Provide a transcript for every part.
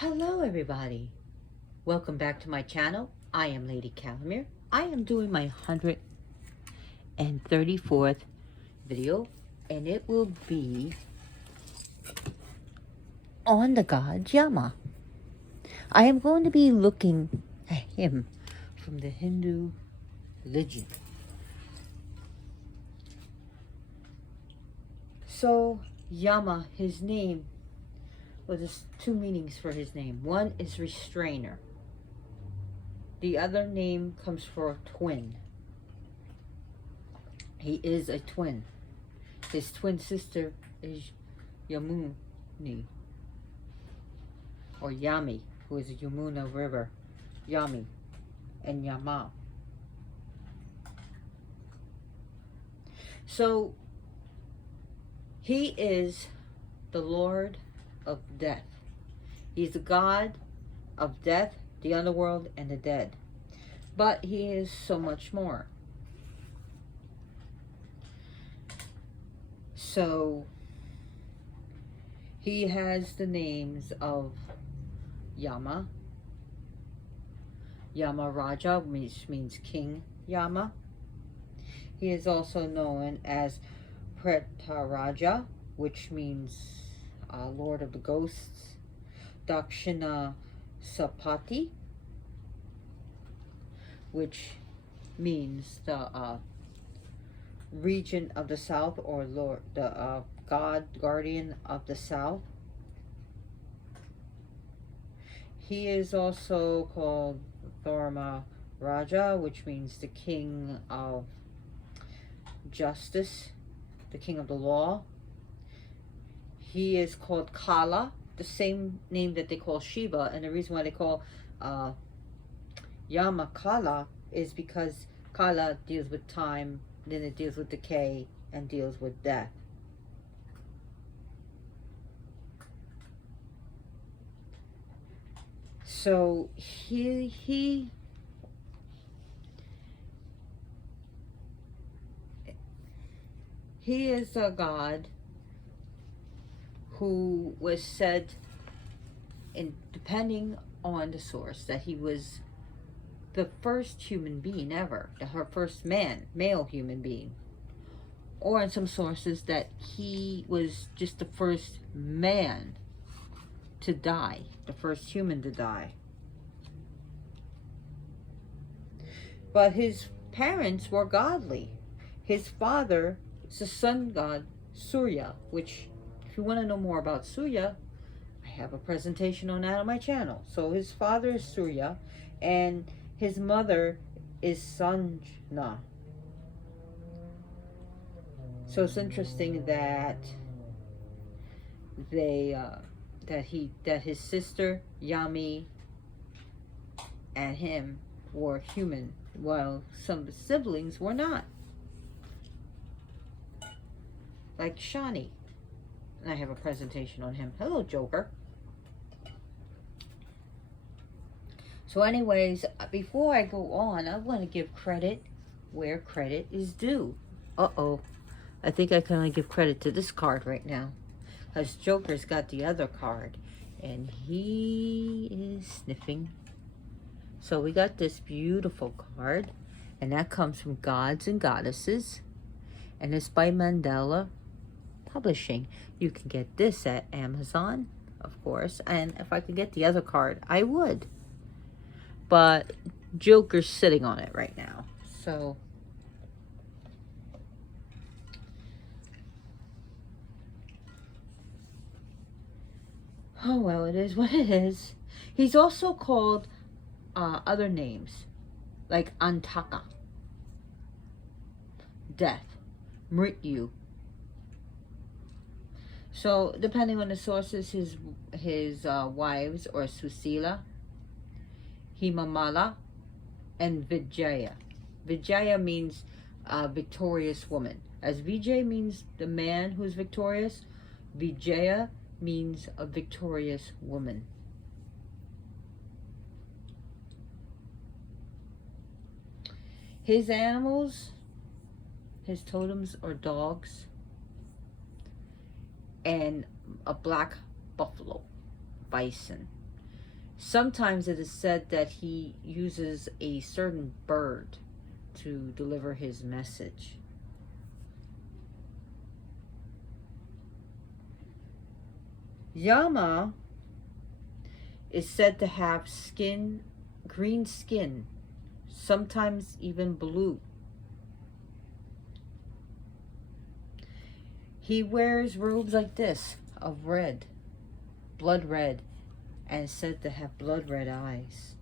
Hello everybody, welcome back to my channel. I am Lady Calamere. I am doing my 134th video, and it will be on the god Yama. I am going to be looking at him from the Hindu religion. So Yama, his name, there's two meanings for his name. One is restrainer. The other name comes for a twin. He is a twin. His twin sister is Yamuni, or Yami, who is a Yamuna river. Yami and Yama. So he is the Lord of death. He's the god of death, the underworld, and the dead. But he is so much more. So he has the names of Yama, Yama Raja, which means King Yama. He is also known as Pretaraja, which means Lord of the Ghosts, Dakshina Sapati, which means the region of the south, or Lord, the God guardian of the south. He is also called Dharma Raja, which means the king of justice, the king of the law. He is called Kala, the same name that they call Shiva, and the reason why they call Yama Kala is because Kala deals with time, then it deals with decay, and deals with death. So he is a god who was said, in depending on the source, that he was the first human being ever, her first male human being, or in some sources that he was just the first man to die, the first human to die. But his parents were godly. His father is the sun god Surya, which, if you want to know more about Surya, I have a presentation on that on my channel. So his father is Surya, and his mother is Sanjna. So it's interesting that that his sister Yami and him were human, while some of the siblings were not. Like Shani. And I have a presentation on him. Hello, Joker. So anyways, before I go on, I want to give credit where credit is due. Uh-oh. I think I can only give credit to this card right now, because Joker's got the other card, and he is sniffing. So we got this beautiful card, and that comes from Gods and Goddesses, and it's by Mandela Publishing. You can get this at Amazon, of course, and if I could get the other card, I would. But Joker's sitting on it right now, so oh well, it is what it is. He's also called other names, like Antaka, death, Mrityu. So depending on the sources, his wives are Susila, Himamala, and Vijaya. Vijaya means victorious woman. As Vijay means the man who's victorious, Vijaya means a victorious woman. His animals, his totems are dogs and a black buffalo, bison. Sometimes it is said that he uses a certain bird to deliver his message. Yama is said to have green skin, sometimes even blue. He wears robes like this of red, blood red, and is said to have blood red eyes.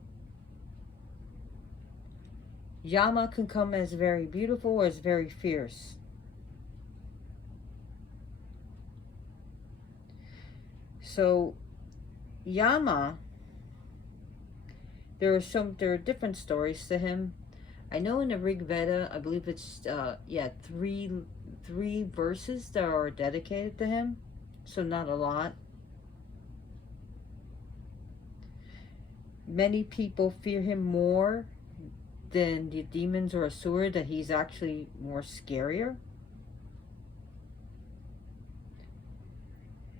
Yama can come as very beautiful or as very fierce. So Yama, there are different stories to him. I know in the Rig Veda, I believe it's three verses that are dedicated to him, so not a lot. Many people fear him more than the demons or Asura, that he's actually more scarier.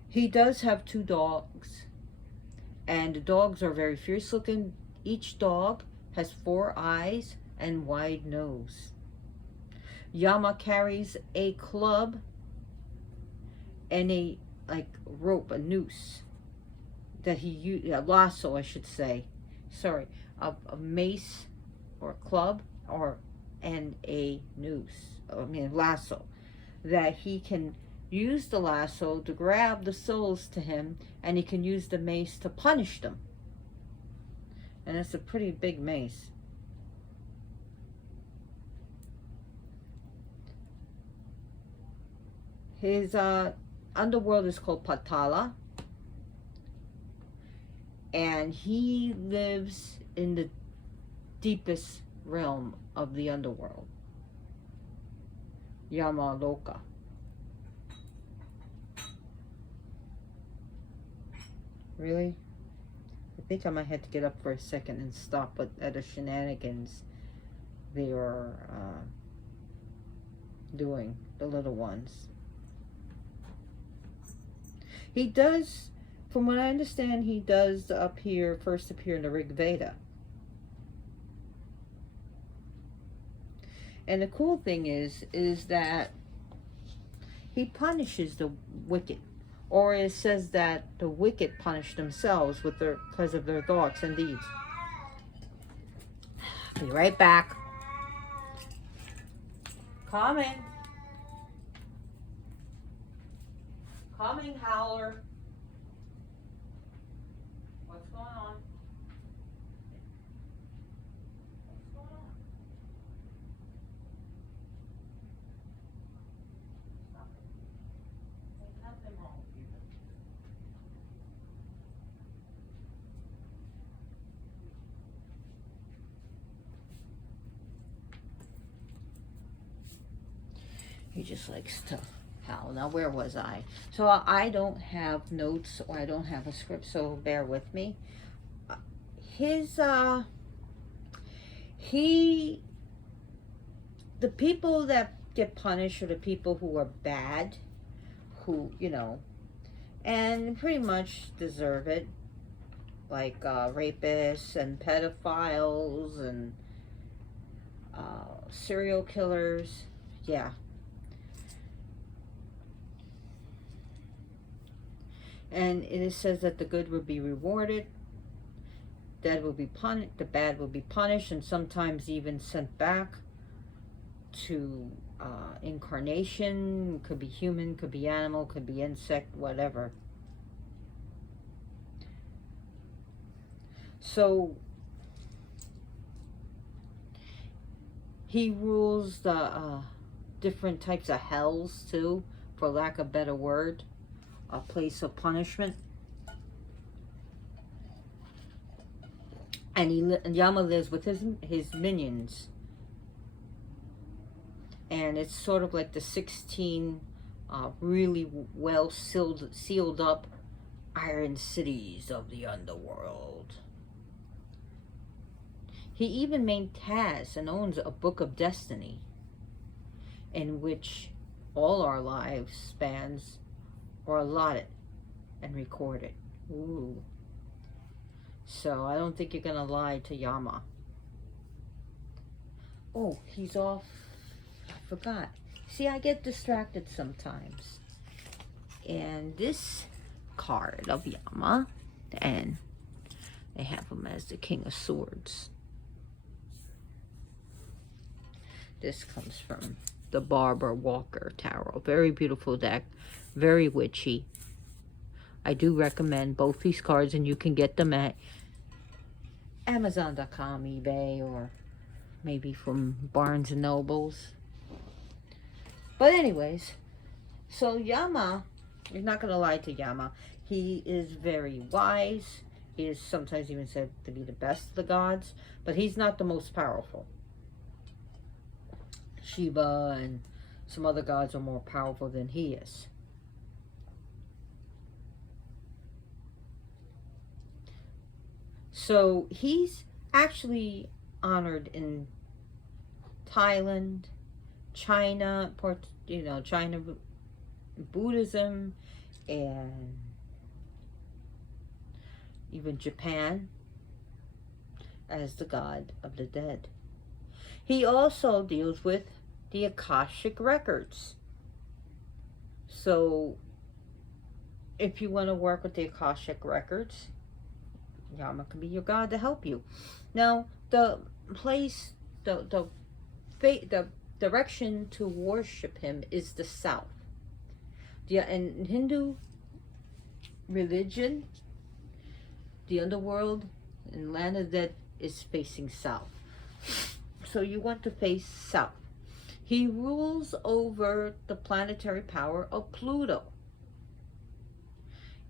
He does have 2 dogs, and the dogs are very fierce looking. Each dog has 4 eyes and wide nose. Yama carries a club and a rope, a noose that he used, a lasso I should say, sorry, a mace or a club and a noose, lasso, that he can use the lasso to grab the souls to him, and he can use the mace to punish them. And it's a pretty big mace. His underworld is called Patala, and he lives in the deepest realm of the underworld, Yama Loka. Really? I think I might have to get up for a second and stop at the shenanigans they are doing, the little ones. He does, from what I understand, he does first appear in the Rig Veda. And the cool thing is that he punishes the wicked. Or it says that the wicked punish themselves because of their thoughts and deeds. Be right back. Coming. Coming, Howler. What's going on? What's going on? Stop it. There's nothing wrong with you. He just likes to howl. Now, where was I? So I don't have notes, or I don't have a script, so bear with me. The people that get punished are the people who are bad, who, and pretty much deserve it, like rapists and pedophiles and serial killers. Yeah. And it says that the good will be rewarded, that will be punished, the bad will be punished, and sometimes even sent back to incarnation. Could be human, could be animal, could be insect, whatever. So he rules the different types of hells too, for lack of a better word. A place of punishment. And Yama lives with his minions. And it's sort of like the 16 really well sealed up iron cities of the underworld. He even has and owns a book of destiny, in which all our lives spans are allotted and recorded. Ooh. So I don't think you're gonna lie to Yama. Oh, he's off. I forgot. See, I get distracted sometimes. And this card of Yama, and they have him as the King of Swords. This comes from the Barbara Walker Tarot. Very beautiful deck. Very witchy. I do recommend both these cards, and you can get them at Amazon.com, eBay, or maybe from Barnes and Nobles. But anyways, so Yama, you're not going to lie to Yama. He is very wise. He is sometimes even said to be the best of the gods, but he's not the most powerful. Shiva and some other gods are more powerful than he is. So he's actually honored in Thailand, China, China Buddhism, and even Japan as the god of the dead. He also deals with the Akashic records. So if you want to work with the Akashic records, Yama can be your god to help you. Now, the place, the direction to worship him is the south. Yeah, in Hindu religion, the underworld and land of the dead is facing south. So you want to face south. He rules over the planetary power of Pluto.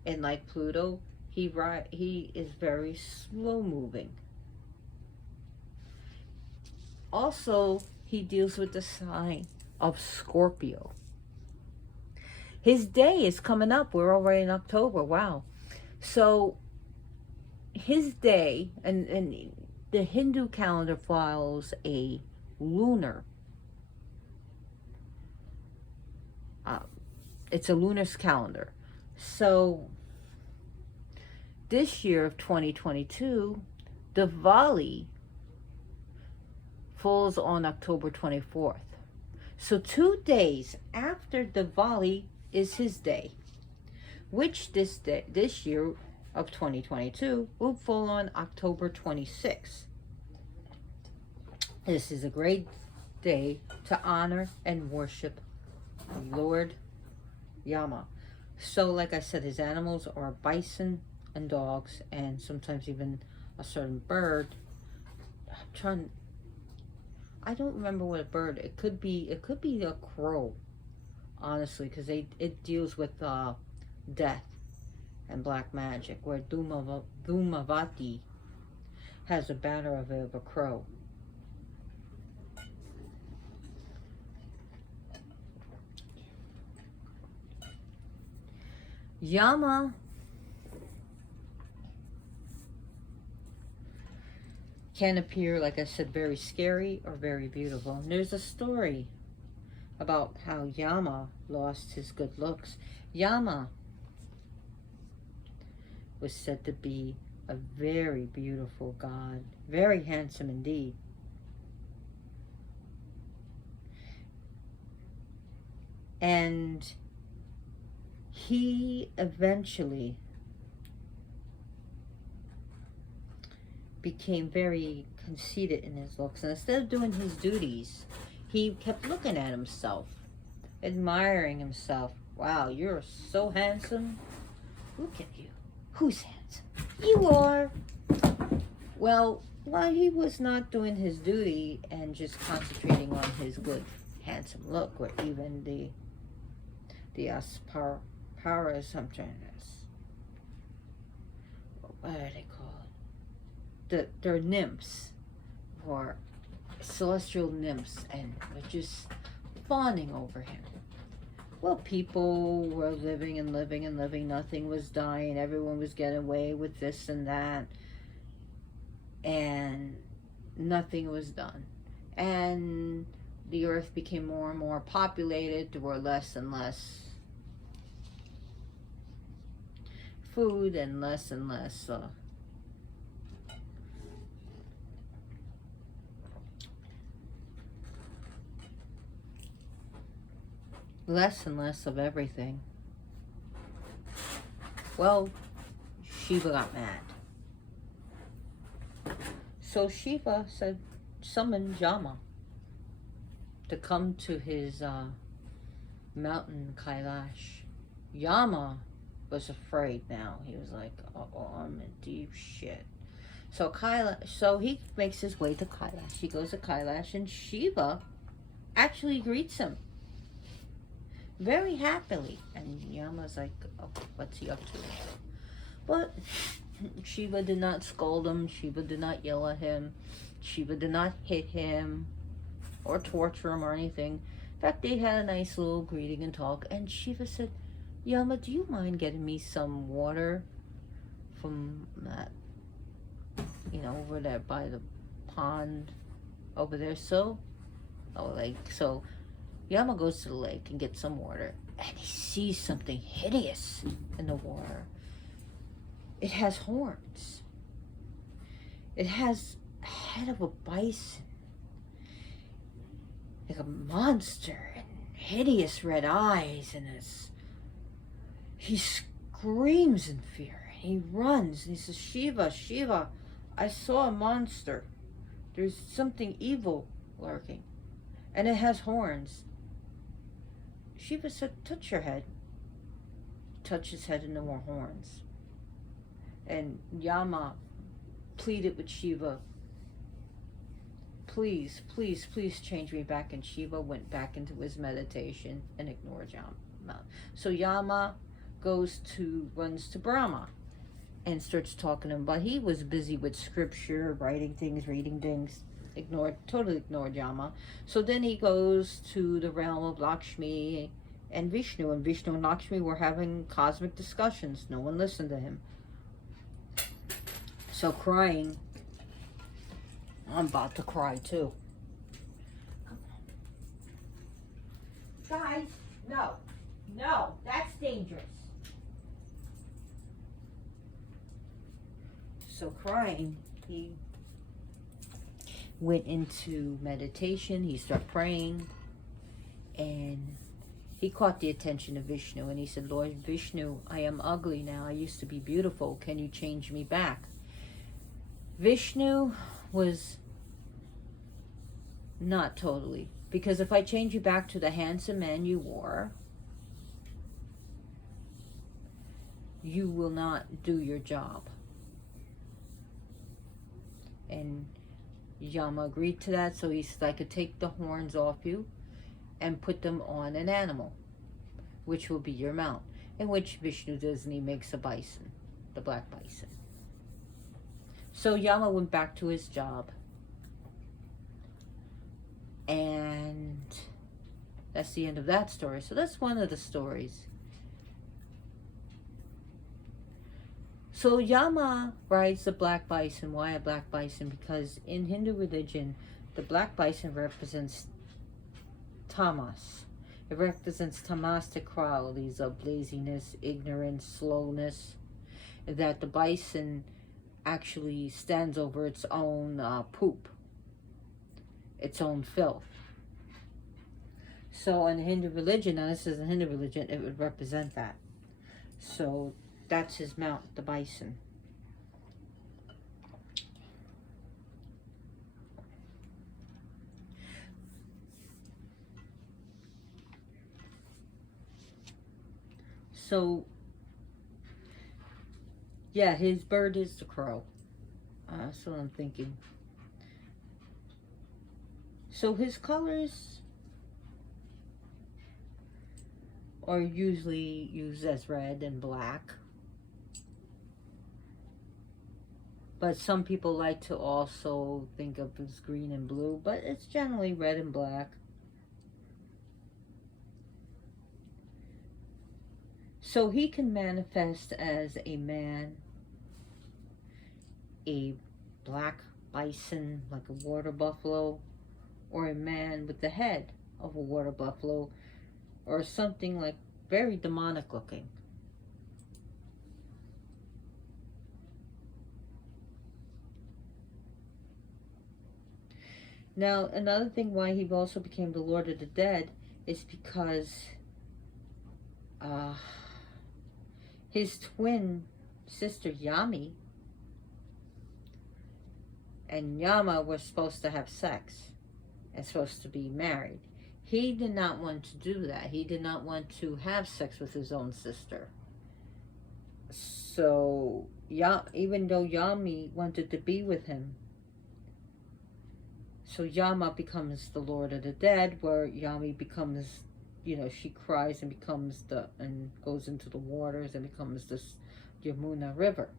And like Pluto, he is very slow moving. Also, he deals with the sign of Scorpio. His day is coming up. We're already in October. Wow. So his day, and the Hindu calendar follows a lunar. It's a lunar calendar. So this year of 2022, Diwali falls on October 24th. So 2 days after Diwali is his day, which this year of 2022 will fall on October 26th. This is a great day to honor and worship Lord Yama. So like I said, his animals are bison and dogs, and sometimes even a certain bird. I don't remember what a bird. It could be a crow, honestly, because it deals with death and black magic, where Dhumavati has a banner of a crow. Yama can appear, like I said, very scary or very beautiful. And there's a story about how Yama lost his good looks. Yama was said to be a very beautiful god, very handsome indeed. And he eventually became very conceited in his looks, and instead of doing his duties, he kept looking at himself, admiring himself. Wow, you're so handsome. Look at you. Who's handsome? You are. Well, while he was not doing his duty and just concentrating on his good, handsome look, or even the Aspara sometimes, what are they called? They're nymphs, or celestial nymphs, and were just fawning over him. Well, people were living and living and living. Nothing was dying. Everyone was getting away with this and that. And nothing was done. And the earth became more and more populated. There were less and less food and less less and less of everything. Well, Shiva got mad. So Shiva said, summon Yama to come to his mountain Kailash. Yama was afraid now. He was like, oh, I'm in deep shit. So he makes his way to Kailash. He goes to Kailash, and Shiva actually greets him very happily. And Yama's like, oh, what's he up to? But Shiva did not scold him. Shiva did not yell at him. Shiva did not hit him or torture him or anything. In fact, they had a nice little greeting and talk. And Shiva said, Yama, do you mind getting me some water from that, over there by the pond over there? So Yama goes to the lake and gets some water. And he sees something hideous in the water. It has horns. It has a head of a bison. Like a monster, and hideous red eyes, and he screams in fear. He runs and he says, Shiva, Shiva, I saw a monster. There's something evil lurking. And it has horns. Shiva said, touch your head. Touch his head and no more horns. And Yama pleaded with Shiva, please, please, please change me back. And Shiva went back into his meditation and ignored Yama. So Yama runs to Brahma and starts talking to him, but he was busy with scripture, writing things, reading things, totally ignored Yama. So then he goes to the realm of Lakshmi and Vishnu and Lakshmi were having cosmic discussions. No one listened to him. So crying, I'm about to cry too. Guys, no, that's dangerous. So crying, he went into meditation. He started praying, and he caught the attention of Vishnu, and he said, Lord Vishnu, I am ugly now. I used to be beautiful. Can you change me back? Vishnu was not totally, because if I change you back to the handsome man you were, you will not do your job. And Yama agreed to that, so he said I could take the horns off you and put them on an animal, which will be your mount. In which Vishnu does, and he makes a bison, the black bison. So Yama went back to his job. And that's the end of that story. So that's one of the stories. So Yama rides the black bison. Why a black bison? Because in Hindu religion, the black bison represents tamas. It represents tamastic qualities of laziness, ignorance, slowness. That the bison actually stands over its own poop, its own filth. So in Hindu religion, now this is a Hindu religion, it would represent that. So that's his mount, the bison. So yeah, his bird is the crow. That's what I'm thinking. So his colors are usually used as red and black. But some people like to also think of as green and blue, but it's generally red and black. So he can manifest as a man, a black bison like a water buffalo, or a man with the head of a water buffalo, or something like very demonic looking. Now, another thing why he also became the Lord of the Dead is because uh, his twin sister Yami and Yama were supposed to have sex and supposed to be married. He did not want to do that. He did not want to have sex with his own sister. So, even though Yami wanted to be with him, so Yama becomes the Lord of the Dead, where Yami becomes, she cries and becomes and goes into the waters and becomes this Yamuna River.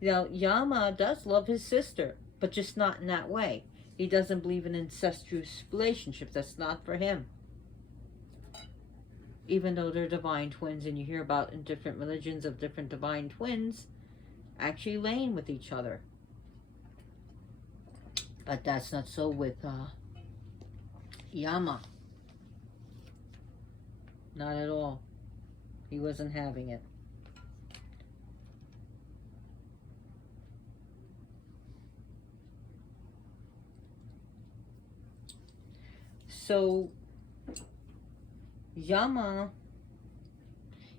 Now, Yama does love his sister, but just not in that way. He doesn't believe in incestuous relationships. That's not for him. Even though they're divine twins, and you hear about in different religions of different divine twins actually laying with each other. But that's not so with Yama. Not at all. He wasn't having it. So, Yama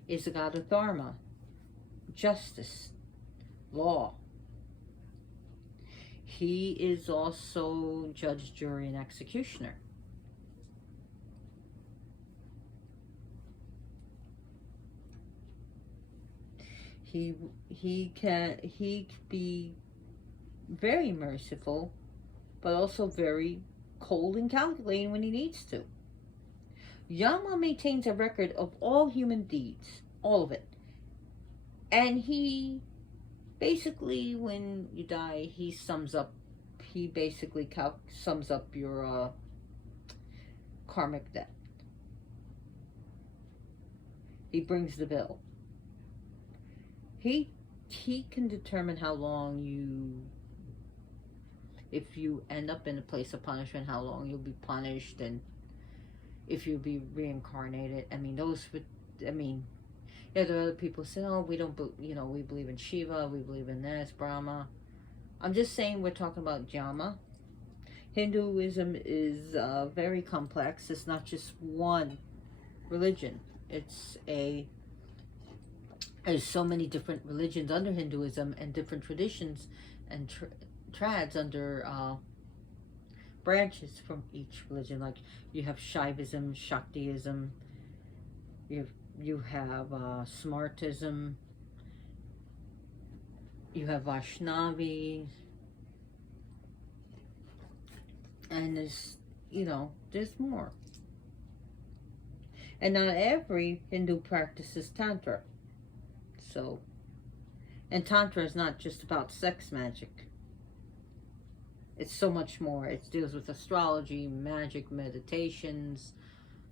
is the god of Dharma, justice, law. He is also judge, jury, and executioner. He can be very merciful, but also very cold and calculating when he needs to. Yama maintains a record of all human deeds, all of it. And he basically, when you die, he basically sums up your karmic debt. He brings the bill. He can determine how long if you end up in a place of punishment, how long you'll be punished, and if you'll be reincarnated. There are other people say, oh, we don't, we believe in Shiva, we believe in this, Brahma. I'm just saying we're talking about Yama. Hinduism is very complex. It's not just one religion. There's so many different religions under Hinduism, and different traditions and trads under branches from each religion. Like you have Shaivism, Shaktiism, you have Smartism, you have Vaishnavi, and there's more. And not every Hindu practices Tantra. So, and Tantra is not just about sex magic. It's so much more. It deals with astrology, magic, meditations.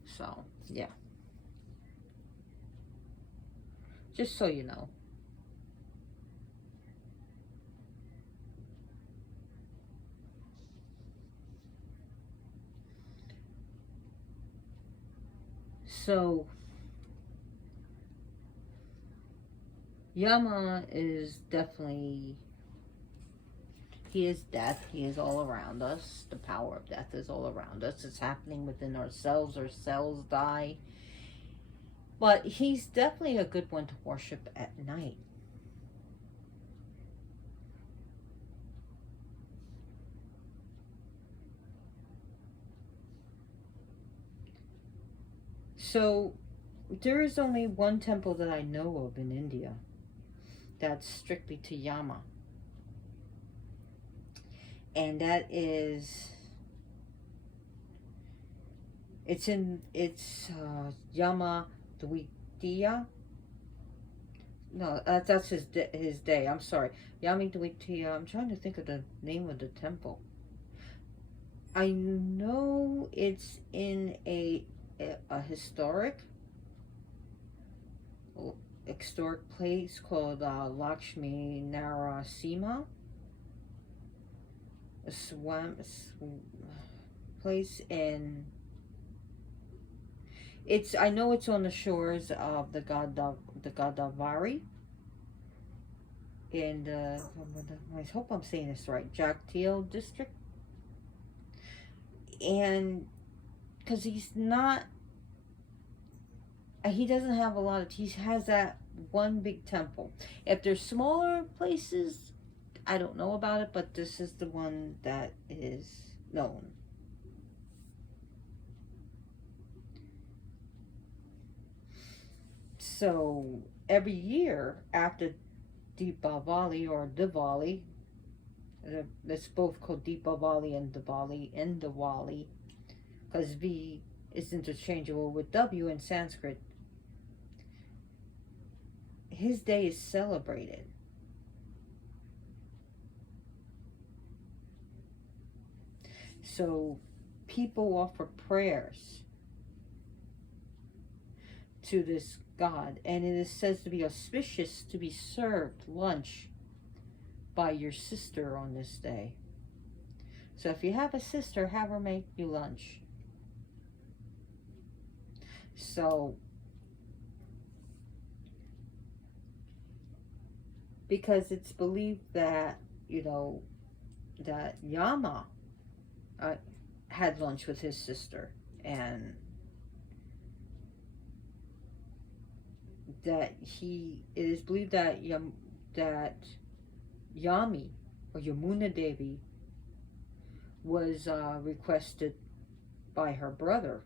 So, yeah. Just so you know. So, Yama is definitely, he is death. He is all around us. The power of death is all around us. It's happening within ourselves. Our cells die. But he's definitely a good one to worship at night. So, there is only one temple that I know of in India that's strictly to Yama. And that is, it's Yama Dvitiya. No, that's his day. I'm sorry. Yami Dvitiya. I'm trying to think of the name of the temple. I know it's in a historic place called Lakshmi Narasimha. A place in, I know it's on the shores of the Godavari in I hope I'm saying this right, Jagtil district. And because he's not he doesn't have a lot of, he has that one big temple. If there's smaller places, I don't know about it, but this is the one that is known. So every year after Deepavali or Diwali, it's both called Deepavali and Diwali, because V is interchangeable with W in Sanskrit. His day is celebrated. So people offer prayers to this god, and it is said to be auspicious to be served lunch by your sister on this day. So if you have a sister, have her make you lunch. So, because it's believed that, that Yama had lunch with his sister, and that it is believed that that Yami or Yamuna Devi was requested by her brother,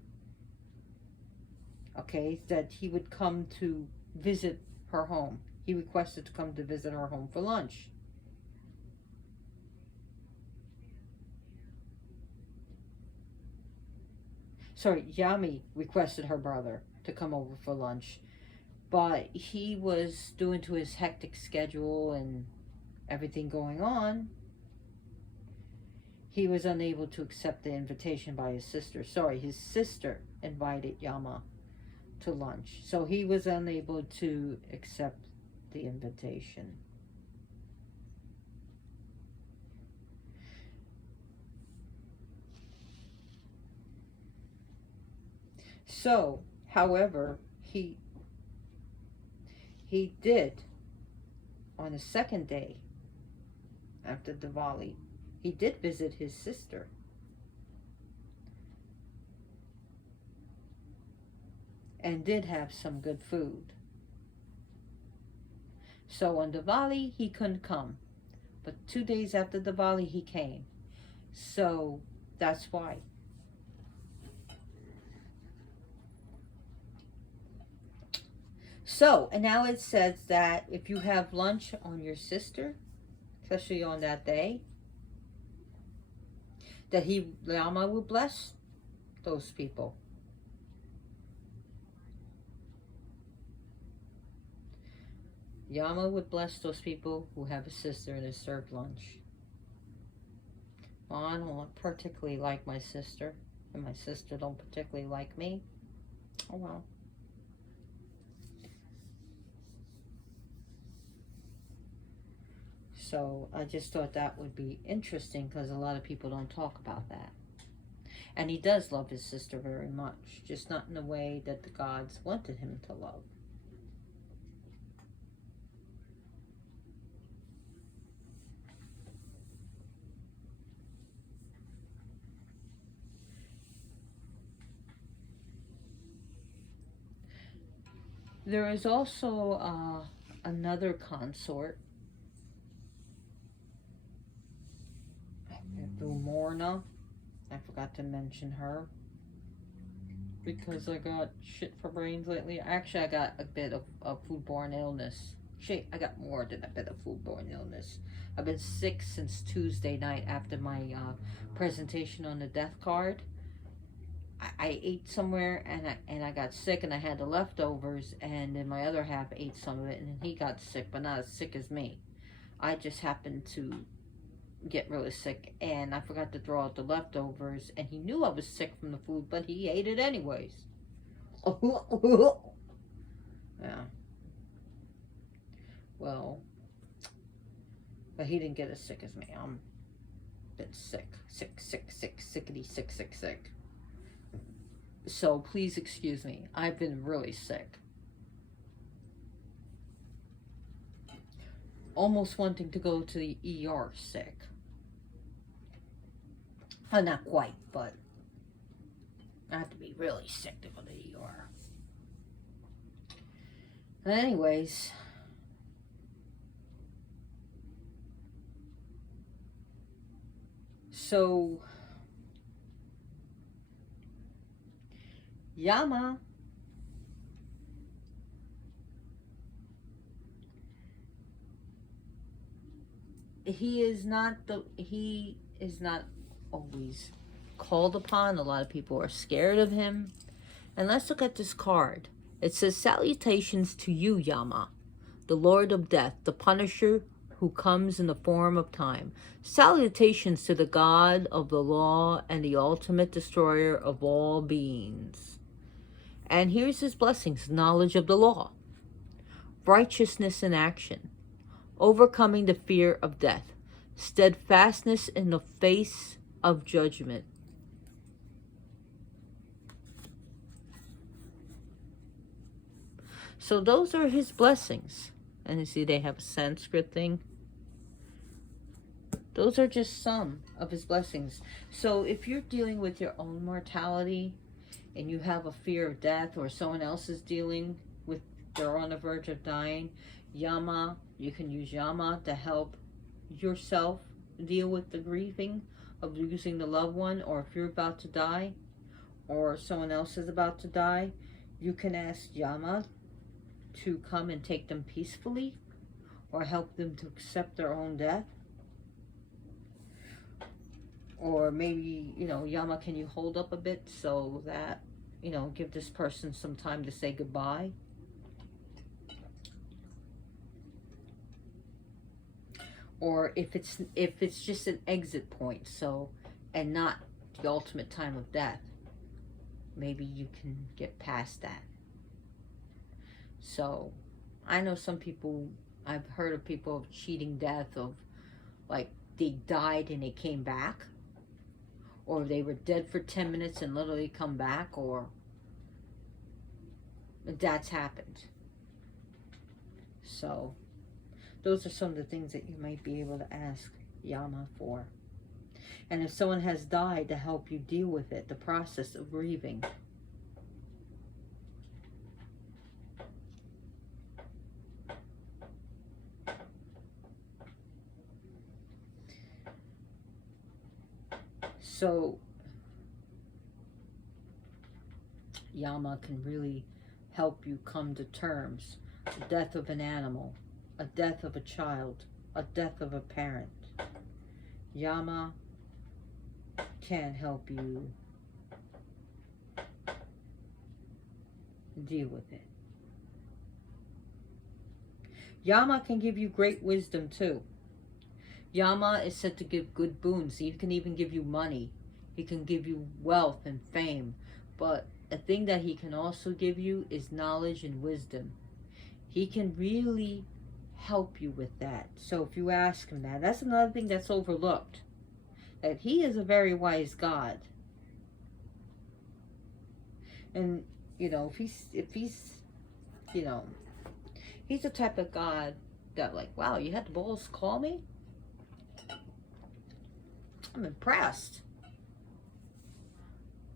okay, that he would come to visit her home. He requested to come to visit her home for lunch. Sorry, Yami requested her brother to come over for lunch, but he was due to his hectic schedule and everything going on, he was unable to accept the invitation by his sister. Sorry, his sister invited Yama to lunch, so he was unable to accept the invitation. So, however, he did, on the second day after Diwali, he did visit his sister. And did have some good food. So on Diwali, he couldn't come. But 2 days after Diwali, he came. So that's why. So, and now it says that if you have lunch on your sister, especially on that day, that Yama will bless those people. Yama would bless those people who have a sister and is served lunch. Well, I don't particularly like my sister, and my sister don't particularly like me. Oh well. So I just thought that would be interesting because a lot of people don't talk about that. And he does love his sister very much, just not in the way that the gods wanted him to love. There is also another consort, Morna. I forgot to mention her because I got shit for brains lately. Actually, I got a bit of foodborne illness. Shit, I got more than a bit of foodborne illness. I've been sick since Tuesday night after my presentation on the death card. I ate somewhere and I got sick, and I had the leftovers, and then my other half ate some of it, and he got sick, but not as sick as me. I just happened to get really sick, and I forgot to throw out the leftovers, and he knew I was sick from the food, but he ate it anyways. Yeah. Well, but he didn't get as sick as me. I'm a bit sick. Sickety sick. So please excuse me. I've been really sick. Almost wanting to go to the ER sick. Not quite, but I have to be really sick to go to the ER. But anyways, so Yama, he is not always called upon. A lot of people are scared of him. And let's look at this card. It says, "Salutations to you, Yama, the Lord of Death, the Punisher who comes in the form of time. Salutations to the God of the law and the ultimate destroyer of all beings." And here's his blessings: knowledge of the law, righteousness in action, overcoming the fear of death, steadfastness in the face of judgment. So those are his blessings. And you see they have a Sanskrit thing. Those are just some of his blessings. So if you're dealing with your own mortality and you have a fear of death, or someone else is dealing with, they're on the verge of dying, Yama, you can use Yama to help yourself deal with the grieving of losing the loved one. Or if you're about to die or someone else is about to die, you can ask Yama to come and take them peacefully, or help them to accept their own death. Or maybe, Yama, can you hold up a bit so that, give this person some time to say goodbye. Or if it's just an exit point, so, and not the ultimate time of death, maybe you can get past that. So I know some people, I've heard of people of cheating death, of like they died and they came back, or they were dead for 10 minutes and literally come back, or that's happened. So those are some of the things that you might be able to ask Yama for. And if someone has died, to help you deal with it, the process of grieving. So Yama can really help you come to terms. The death of an animal, a death of a child, a death of a parent. Yama can help you deal with it. Yama can give you great wisdom too. Yama is said to give good boons. He can even give you money. He can give you wealth and fame. But a thing that he can also give you is knowledge and wisdom. He can really help you with that. So if you ask him that, that's another thing that's overlooked. That he is a very wise God. And, if he's, he's the type of God that, like, wow, you had the balls to call me? I'm impressed.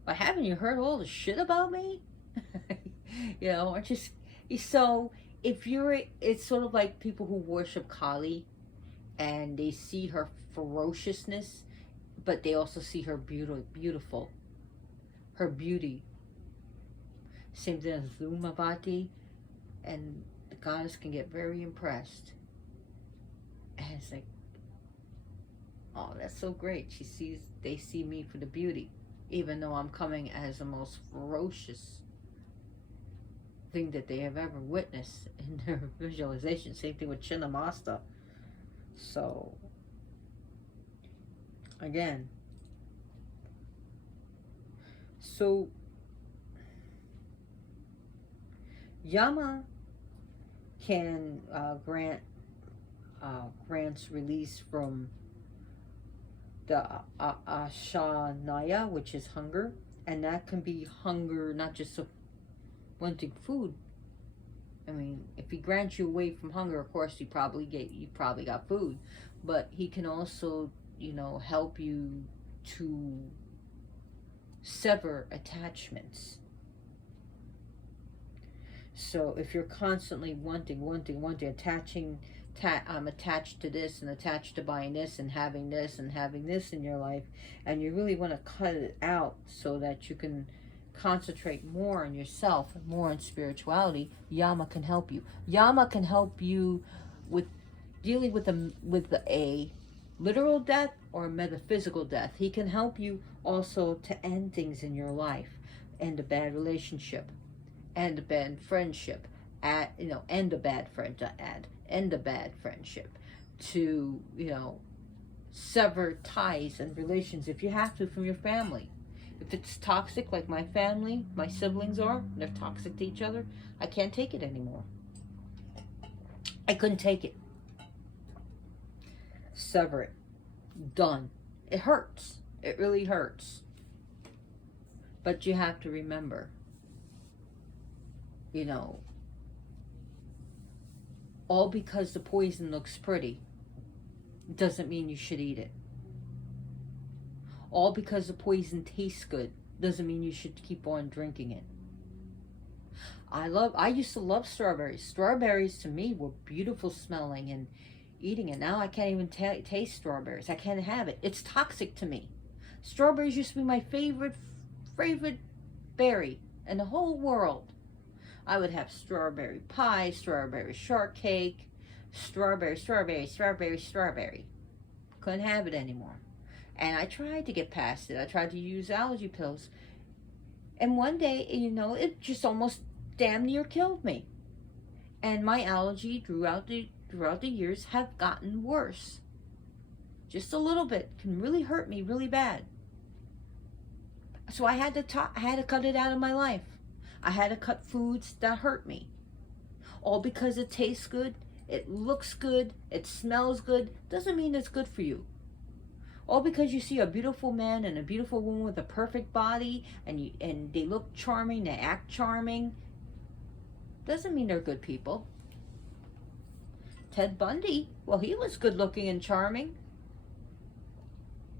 But haven't you heard all the shit about me? Or just, so if it's sort of like people who worship Kali, and they see her ferociousness, but they also see her beautiful, her beauty. Same thing as Lumavati, and the goddess can get very impressed. And it's like, oh, that's so great. They see me for the beauty, even though I'm coming as the most ferocious thing that they have ever witnessed in their visualization. Same thing with Chinnamasta. So, again, Yama can grants release from the Ashanaya, which is hunger, and that can be hunger not just of wanting food. I mean, if he grants you away from hunger, of course you probably got food, but he can also, help you to sever attachments. So if you're constantly wanting, I'm attached to this and attached to buying this and having this and having this in your life, and you really want to cut it out so that you can concentrate more on yourself, more on spirituality, Yama can help you. Yama can help you with dealing with a literal death or a metaphysical death. He can help you also to end things in your life, end a bad relationship, end a bad friendship, end a bad friend to end a bad friendship, to sever ties and relations if you have to from your family. If it's toxic, like my family, my siblings are, they're toxic to each other, I can't take it anymore. I couldn't take it. Sever it. Done. It hurts. It really hurts. But you have to remember, all because the poison looks pretty doesn't mean you should eat it. All because the poison tastes good doesn't mean you should keep on drinking it. I used to love strawberries. Strawberries to me were beautiful smelling and eating it. Now I can't even taste strawberries. I can't have it. It's toxic to me. Strawberries used to be my favorite berry in the whole world. I would have strawberry pie, strawberry shortcake, strawberry. Couldn't have it anymore. And I tried to get past it. I tried to use allergy pills. And one day, it just almost damn near killed me. And my allergy throughout the years have gotten worse. Just a little bit can really hurt me really bad. So I had to cut it out of my life. I had to cut foods that hurt me. All because it tastes good, it looks good, it smells good, doesn't mean it's good for you. All because you see a beautiful man and a beautiful woman with a perfect body and they look charming, they act charming, doesn't mean they're good people. Ted Bundy, well, he was good looking and charming.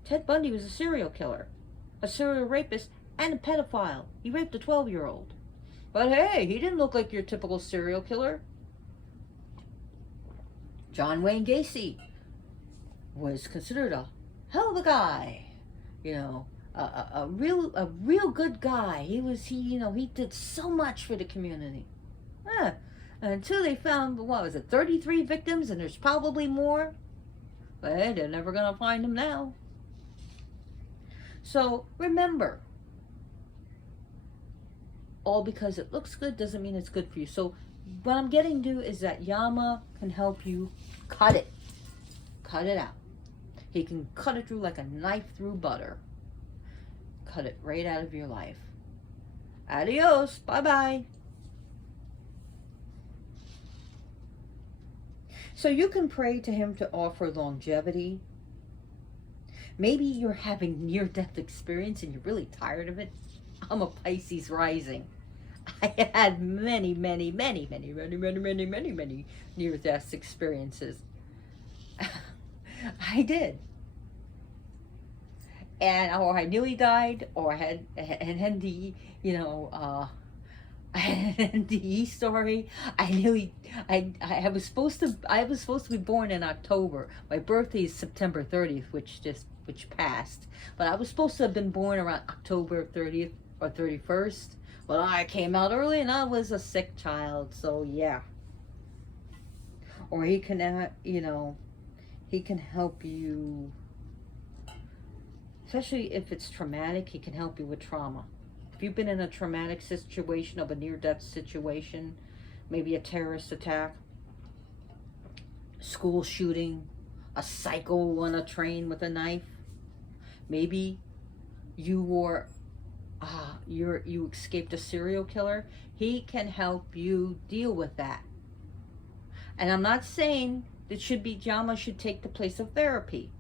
Ted Bundy was a serial killer, a serial rapist, and a pedophile. He raped a 12-year-old. But hey, he didn't look like your typical serial killer. John Wayne Gacy was considered a hell of a guy. A real good guy. He did so much for the community. Until they found, 33 victims, and there's probably more. But hey, they're never gonna find them now. So remember, all because it looks good doesn't mean it's good for you. So what I'm getting to is that Yama can help you cut it out. He can cut it through like a knife through butter. Cut it right out of your life. Adios. Bye-bye. So you can pray to him to offer longevity. Maybe you're having near-death experience and you're really tired of it. I'm a Pisces rising. I had many near-death experiences. I did. Or I nearly died, or I had an NDE, I had an NDE story. I was supposed to be born in October. My birthday is September 30th, which passed. But I was supposed to have been born around October 30th or 31st. Well, I came out early and I was a sick child, so yeah. Or he can, he can help you, especially if it's traumatic, he can help you with trauma. If you've been in a traumatic situation, of a near-death situation, maybe a terrorist attack, school shooting, a psycho on a train with a knife, maybe you escaped a serial killer, he can help you deal with that. And I'm not saying that Yama should take the place of therapy.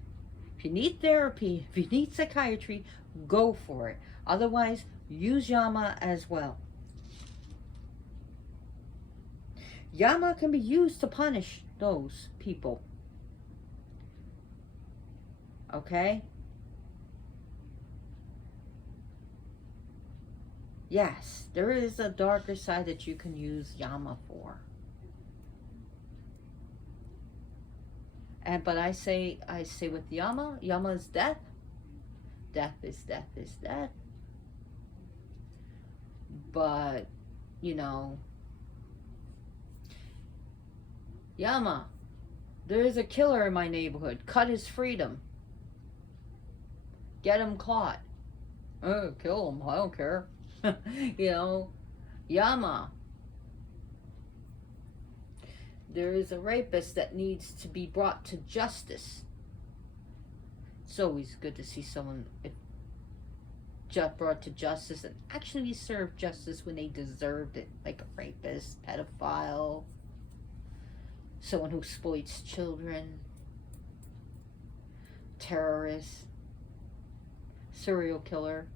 If you need therapy, if you need psychiatry, go for it. Otherwise, use Yama as well. Yama can be used to punish those people. Okay? Yes, there is a darker side that you can use Yama for. And but I say with Yama, Yama is death. Death is death is death. But, you know, Yama, there is a killer in my neighborhood. Cut his freedom. Get him caught. Oh, kill him. I don't care. You know, Yama, there is a rapist that needs to be brought to justice. It's always good to see someone brought to justice and actually serve justice when they deserved it, like a rapist, pedophile, someone who exploits children, terrorist, serial killer.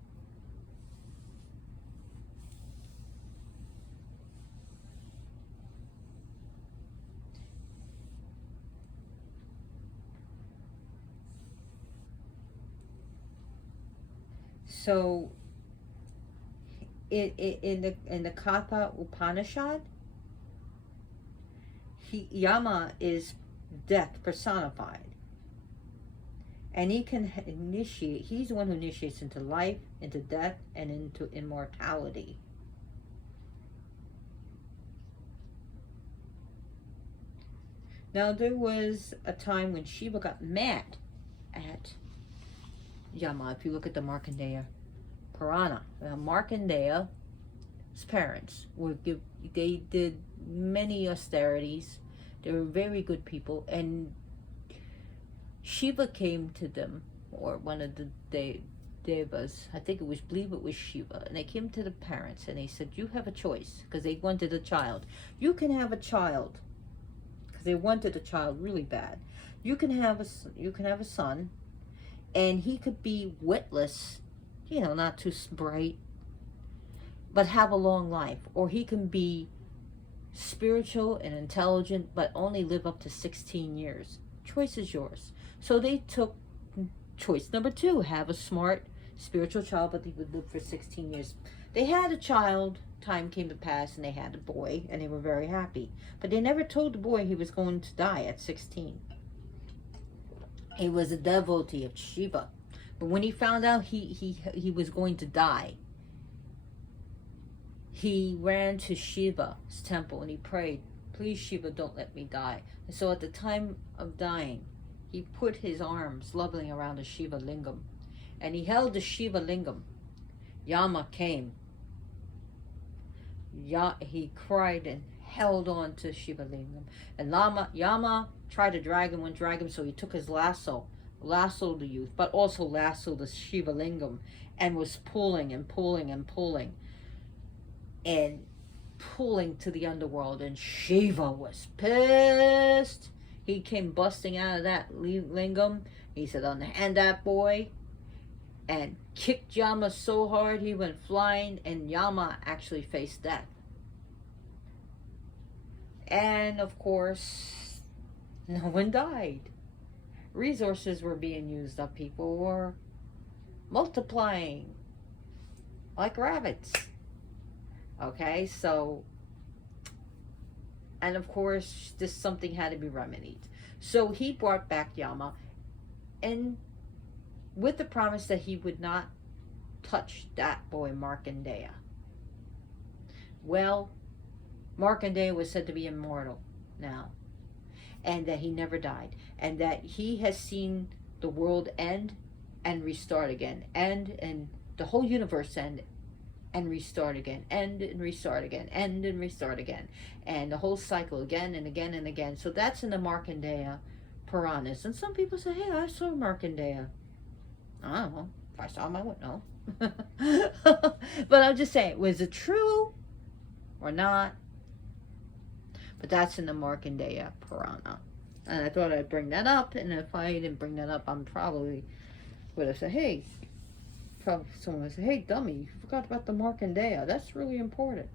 So, in the Katha Upanishad, Yama is death personified, and he can initiate. He's the one who initiates into life, into death, and into immortality. Now, there was a time when Shiva got mad at Yama. If you look at the Markandeya Purana, Markandeya's parents they did many austerities. They were very good people, and Shiva came to them, or one of the devas, I think believe it was Shiva, and they came to the parents and they said, you have a choice, because they wanted a child. You can have a child, because they wanted a child really bad. You can have a son, and he could be witless, you know, not too bright, but have a long life. Or he can be spiritual and intelligent, but only live up to 16 years. Choice is yours. So they took choice number 2, have a smart, spiritual child, but he would live for 16 years. They had a child, time came to pass, and they had a boy, and they were very happy. But they never told the boy he was going to die at 16. He was a devotee of Shiva. But when he found out he was going to die, he ran to Shiva's temple and he prayed, please Shiva, don't let me die. And so at the time of dying, he put his arms lovingly around the Shiva lingam, and he held the Shiva lingam. Yama came. He cried and held on to Shiva lingam, and Yama tried to drag him, so he took his lassoed the youth, but also lassoed the Shiva lingam, and was pulling and pulling and pulling and pulling to the underworld. And Shiva was pissed. He came busting out of that lingam. He said, unhand that boy, and kicked Yama so hard he went flying, and Yama actually faced death. And of course, no one died. Resources were being used up. People were multiplying like rabbits. Okay, so, and of course, something had to be remedied. So he brought back Yama, and with the promise that he would not touch that boy Markandeya. Well, Markandeya was said to be immortal now, and that he never died, and that he has seen the world end and restart again, and the whole universe end and restart again, end and restart again, end and restart again, and the whole cycle again and again and again. So that's in the Markandeya Puranas. And some people say, hey, I saw Markandeya. I don't know. If I saw him, I wouldn't know. But I'm just saying, was it true or not? But that's in the Markandeya Purana. And I thought I'd bring that up, and if I didn't bring that up, I'm probably would have said, hey, probably someone would say, hey, dummy, you forgot about the Markandeya. That's really important.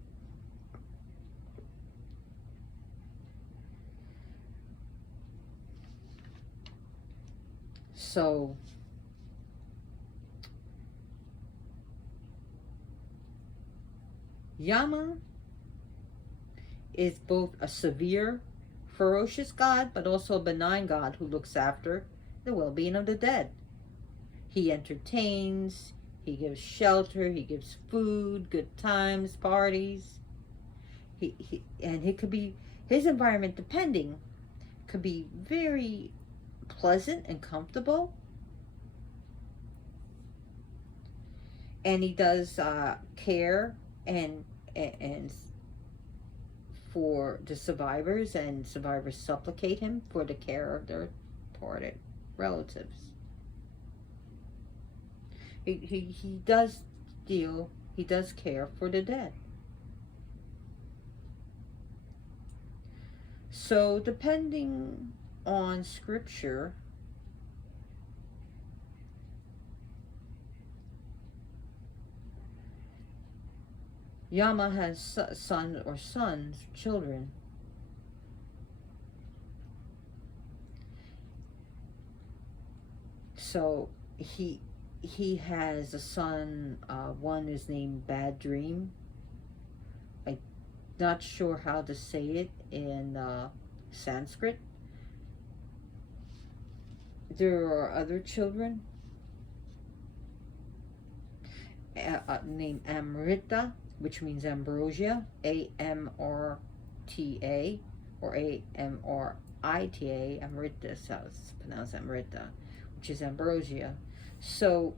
So, Yama is both a severe, ferocious god, but also a benign god who looks after the well-being of the dead. He entertains, he gives shelter, he gives food, good times, parties. And it could be, his environment, depending, could be very pleasant and comfortable. And he does care and for the survivors, and survivors supplicate him for the care of their departed relatives. He does deal, he does care for the dead. So depending on scripture, Yama has son or sons, children. So he has a son, one is named Bad Dream. I'm not sure how to say it in Sanskrit. There are other children named Amrita, which means ambrosia, Amrta, or Amrita, Amrita, so it's pronounced Amrita, which is ambrosia. So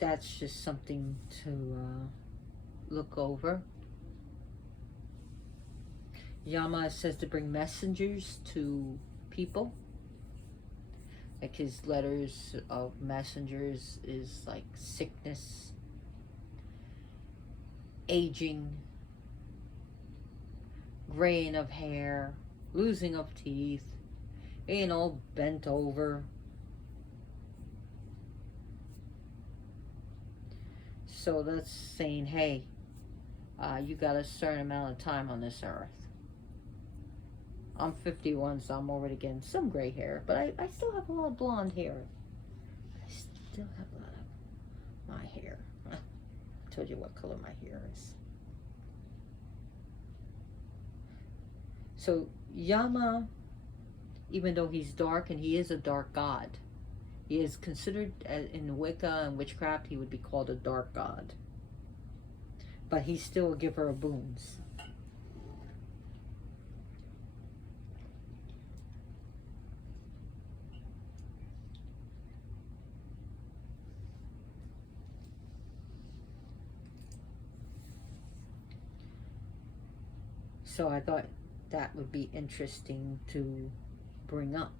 that's just something to look over. Yama says to bring messengers to people. Like his letters of messengers is like sickness, aging, graying of hair, losing of teeth, being all bent over. So that's saying, hey, you got a certain amount of time on this earth. I'm 51, so I'm already getting some gray hair, but I still have a lot of blonde hair. I still have a lot of my hair. I told you what color my hair is. So Yama, even though he's dark, and he is a dark god, he is considered, in Wicca and witchcraft, he would be called a dark god. But he's still a giver of boons. So I thought that would be interesting to bring up.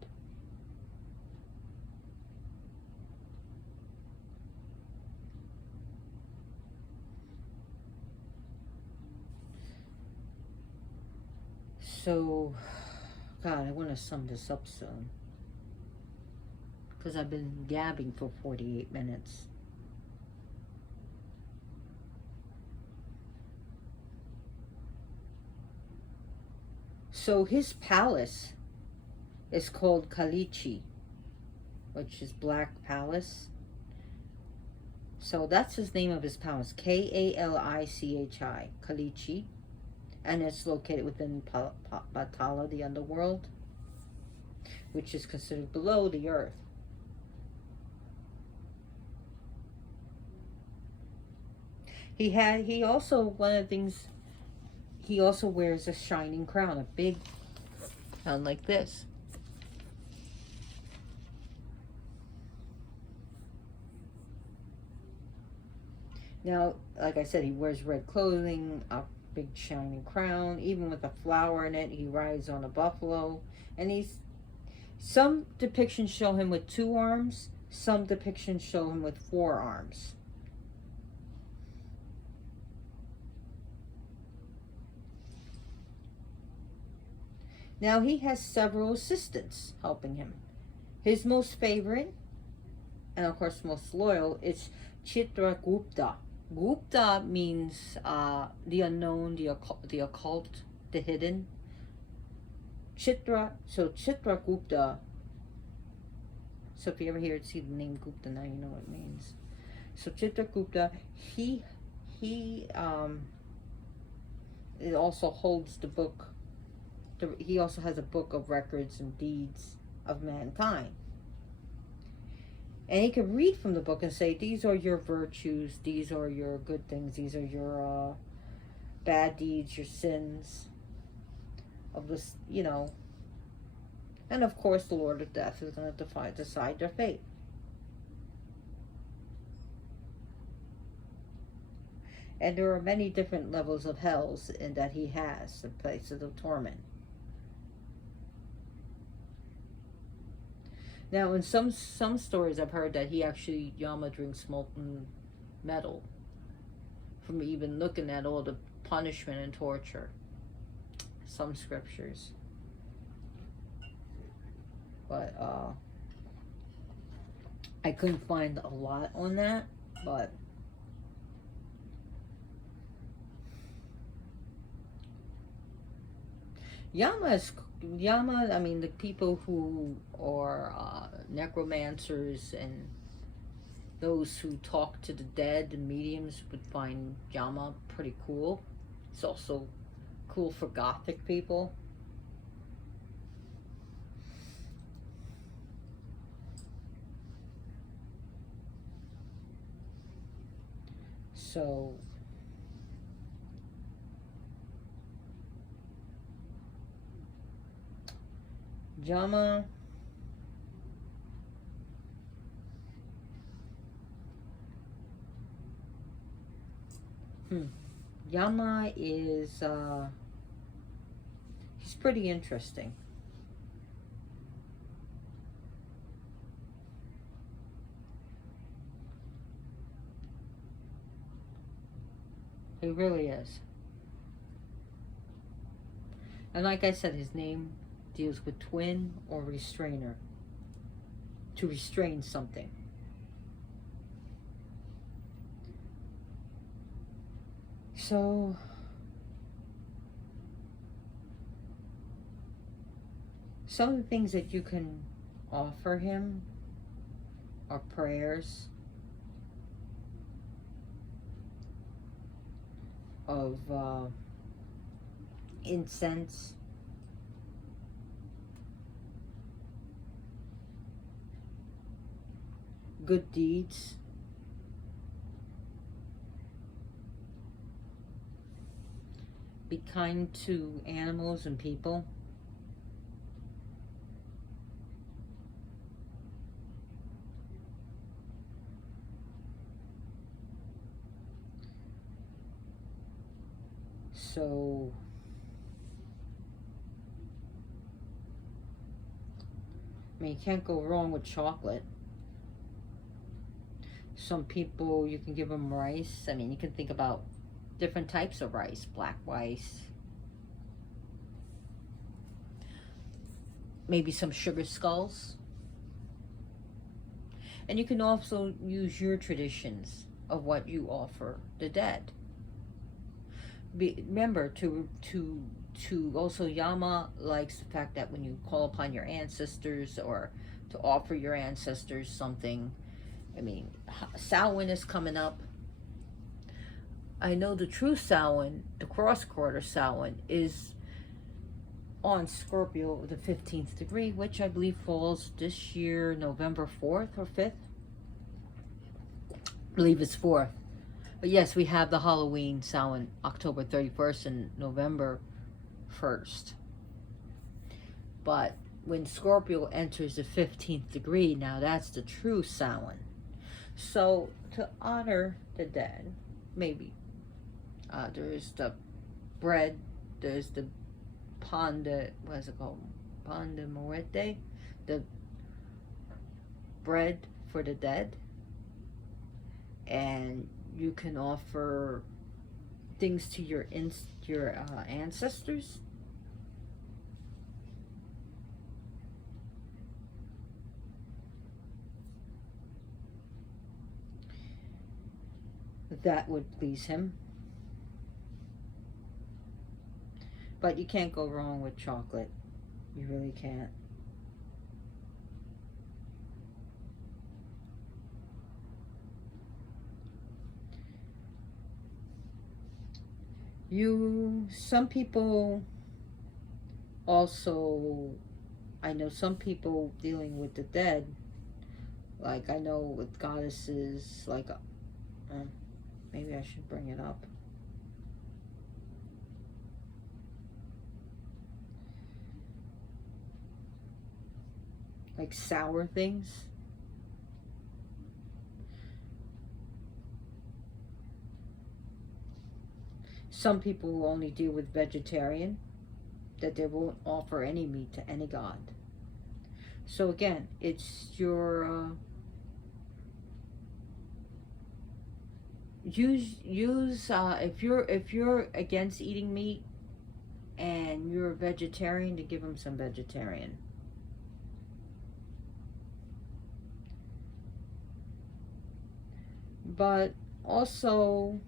So, God, I want to sum this up soon, because I've been gabbing for 48 minutes. So his palace is called Kalichi, which is Black Palace. So that's his name of his palace, Kalichi, Kalichi. And it's located within Patala, the underworld, which is considered below the earth. He also, one of the things, he also wears a shining crown, a big crown like this. Now, like I said, he wears red clothing, a big shining crown, even with a flower in it. He rides on a buffalo, and some depictions show him with 2 arms, some depictions show him with 4 arms. Now he has several assistants helping him. His most favorite, and of course most loyal, is Chitragupta. Gupta means the unknown, the occult, the hidden. Chitragupta. So if you ever see the name Gupta, now you know what it means. So Chitragupta, he it also holds the book. He also has a book of records and deeds of mankind. And he can read from the book and say, these are your virtues, these are your good things, these are your bad deeds, your sins of this, you know. And of course, the Lord of Death is going to decide their fate. And there are many different levels of hells in that he has, the places of torment. Now, in some stories, I've heard that Yama drinks molten metal from even looking at all the punishment and torture. Some scriptures. But I couldn't find a lot on that, but Yama, I mean, the people who are necromancers and those who talk to the dead and mediums would find Yama pretty cool. It's also cool for Gothic people. So Yama Yama is he's pretty interesting. He really is. And like I said, his name deals with twin or restrainer. To restrain something. So some of the things that you can offer him are prayers of incense, good deeds, be kind to animals and people. So I mean, you can't go wrong with chocolate. Some people, you can give them rice. I mean, you can think about different types of rice. Black rice. Maybe some sugar skulls. And you can also use your traditions of what you offer the dead. Remember to also, Yama likes the fact that when you call upon your ancestors or to offer your ancestors something, I mean, Samhain is coming up. I know the true Samhain, the cross-quarter Samhain, is on Scorpio, the 15th degree, which I believe falls this year, November 4th or 5th. I believe it's 4th. But yes, we have the Halloween Samhain, October 31st and November 1st. But when Scorpio enters the 15th degree, now that's the true Samhain. So to honor the dead, maybe there's the bread, there's the pan de, what is it called? Pan de muerte, the bread for the dead. And you can offer things to your ancestors. That would please him. But you can't go wrong with chocolate. You really can't. Some people also, I know some people dealing with the dead, like I know with goddesses, like, maybe I should bring it up. Like sour things. Some people will only deal with vegetarian, that they won't offer any meat to any god. So again, it's your use if you're against eating meat and you're a vegetarian, to give them some vegetarian. But also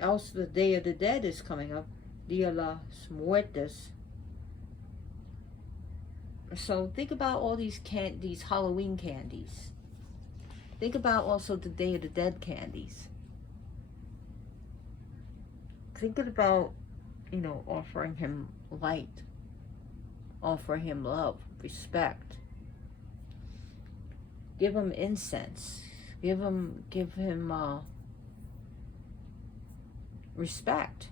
the Day of the Dead is coming up, Dia las Muertes. So think about all these Halloween candies. Think about also the Day of the Dead candies. Thinking about, offering him light, offering him love, respect. Give him incense. Give him respect.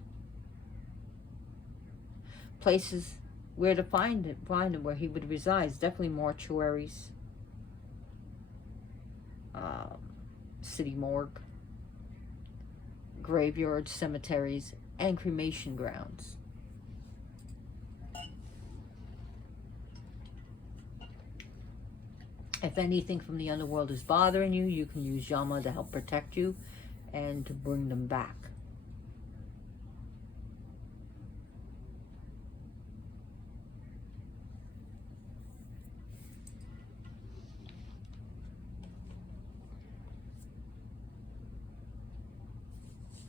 Places where to find him, where he would reside. Definitely mortuaries, city morgue, graveyards, cemeteries, and cremation grounds. If anything from the underworld is bothering you, you can use Yama to help protect you and to bring them back.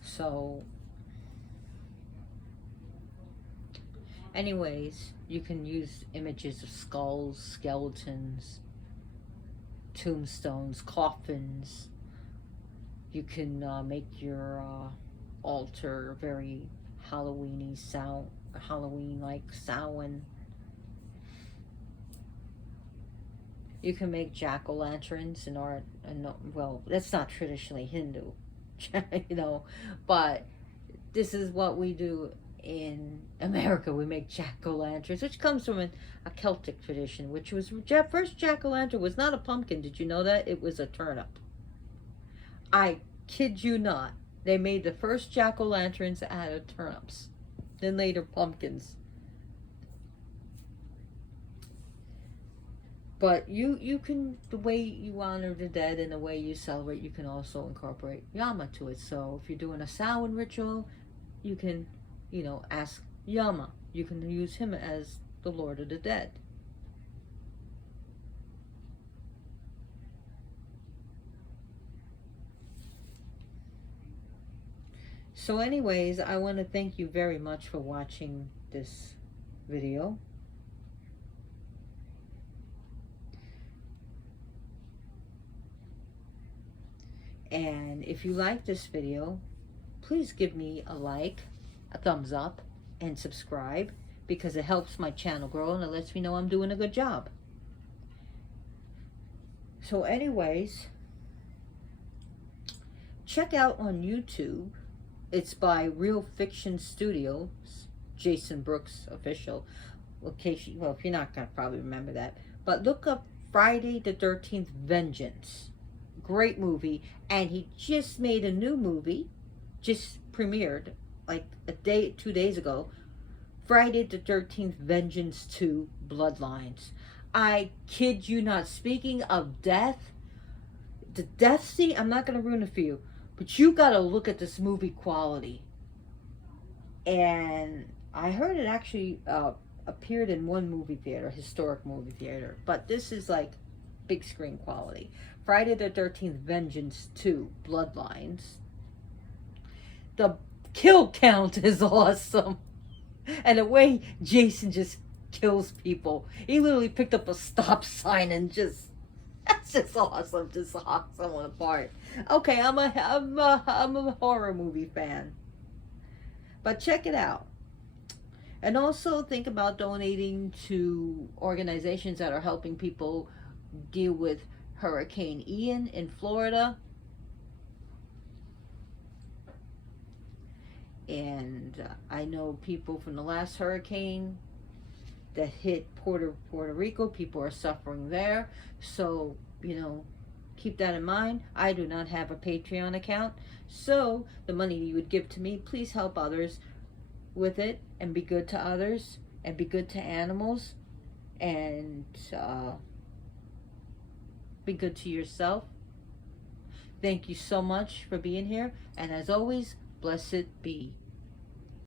So, anyways, you can use images of skulls, skeletons, tombstones, coffins. You can make your altar very Halloween-y, Halloween-like Samhain. You can make jack-o'-lanterns in art, and well, that's not traditionally Hindu, but this is what we do in America. We make jack-o'-lanterns, which comes from a Celtic tradition, which was, first jack-o'-lantern was not a pumpkin. Did you know that? It was a turnip. I kid you not. They made the first jack-o'-lanterns out of turnips, then later pumpkins. But you can, the way you honor the dead and the way you celebrate, you can also incorporate Yama to it. So if you're doing a Samhain ritual, you can, ask Yama. You can use him as the Lord of the Dead. So anyways, I want to thank you very much for watching this video. And if you like this video, please give me a like, a thumbs up, and subscribe, because it helps my channel grow and it lets me know I'm doing a good job. So anyways, check out on YouTube. It's by Real Fiction Studios, Jason Brooks Official. Okay, well, if you're not going to probably remember that. But look up Friday the 13th Vengeance. Great movie. And he just made a new movie, just premiered like 2 days ago. Friday the 13th Vengeance 2 Bloodlines. I kid you not. Speaking of death, the death scene, I'm not going to ruin it for you, but you got to look at this movie quality. And I heard it actually appeared in one movie theater, historic movie theater, but this is like big screen quality. Friday the 13th Vengeance 2 Bloodlines. The kill count is awesome. And the way Jason just kills people. He literally picked up a stop sign and just, that's just awesome. Just hawk someone apart. Okay, I'm a horror movie fan. But check it out. And also think about donating to organizations that are helping people deal with Hurricane Ian in Florida. And I know people from the last hurricane that hit Puerto Rico, people are suffering there. So, keep that in mind. I do not have a Patreon account. So, the money you would give to me, please help others with it and be good to others and be good to animals and be good to yourself. Thank you so much for being here. And as always, blessed be.